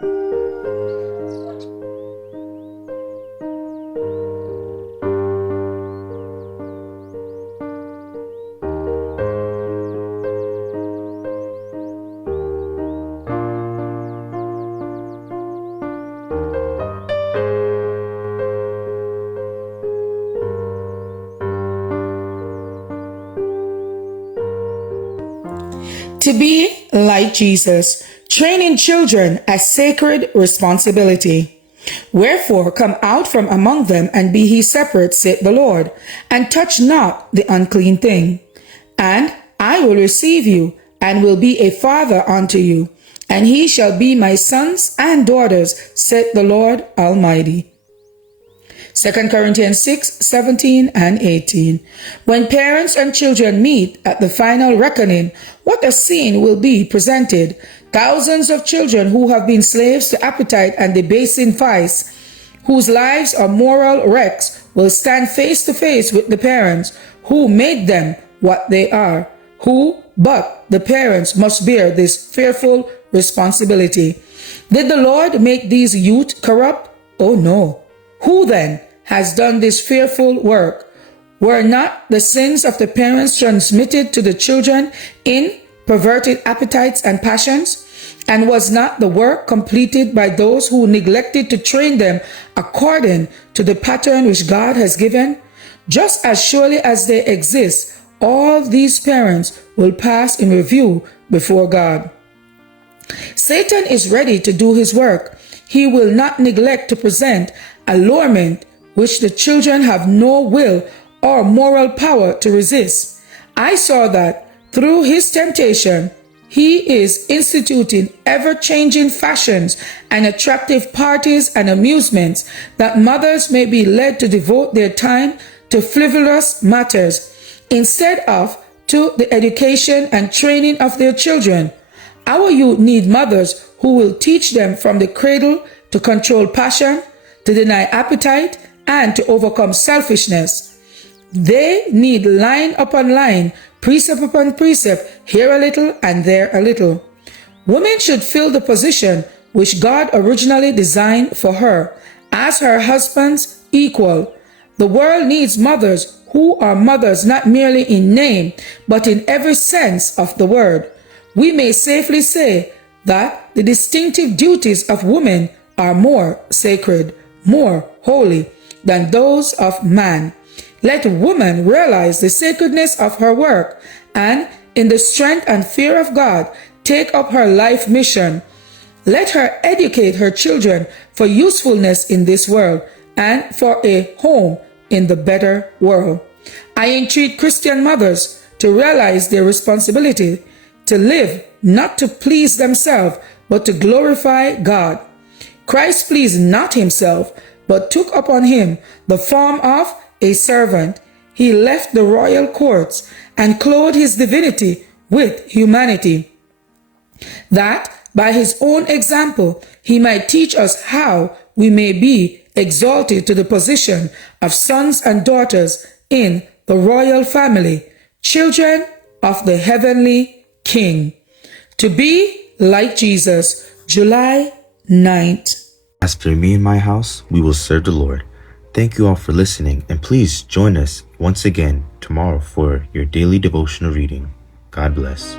To be like Jesus, training children a sacred responsibility. Wherefore come out from among them, and be ye separate, saith the Lord, and touch not the unclean thing. And I will receive you, and will be a father unto you, and ye shall be my sons and daughters, saith the Lord Almighty. 2 Corinthians 6:17 and 18. When parents and children meet at the final reckoning, what a scene will be presented. Thousands of children who have been slaves to appetite and debasing vice, whose lives are moral wrecks, will stand face to face with the parents who made them what they are. Who but the parents must bear this fearful responsibility? Did the Lord make these youth corrupt? Oh no. Who then has done this fearful work? Were not the sins of the parents transmitted to the children in perverted appetites and passions? And was not the work completed by those who neglected to train them according to the pattern which God has given? Just as surely as they exist, all these parents will pass in review before God. Satan is ready to do his work. He will not neglect to present allurement which the children have no will or moral power to resist. I saw that through his temptation, he is instituting ever-changing fashions and attractive parties and amusements that mothers may be led to devote their time to frivolous matters instead of to the education and training of their children. Our youth need mothers who will teach them from the cradle to control passion, to deny appetite, and to overcome selfishness. They need line upon line, precept upon precept, here a little and there a little. Women should fill the position which God originally designed for her, as her husband's equal. The world needs mothers who are mothers not merely in name, but in every sense of the word. We may safely say that the distinctive duties of women are more sacred, more holy than those of man. Let woman realize the sacredness of her work and, in the strength and fear of God, take up her life mission. Let her educate her children for usefulness in this world and for a home in the better world. I entreat Christian mothers to realize their responsibility to live not to please themselves, but to glorify God. Christ pleased not himself, but took upon him the form of a servant. He left the royal courts and clothed his divinity with humanity, that by his own example he might teach us how we may be exalted to the position of sons and daughters in the royal family, children of the heavenly King. To be like Jesus, July 9th. As for me and my house, we will serve the Lord. Thank you all for listening, and please join us once again tomorrow for your daily devotional reading. God bless.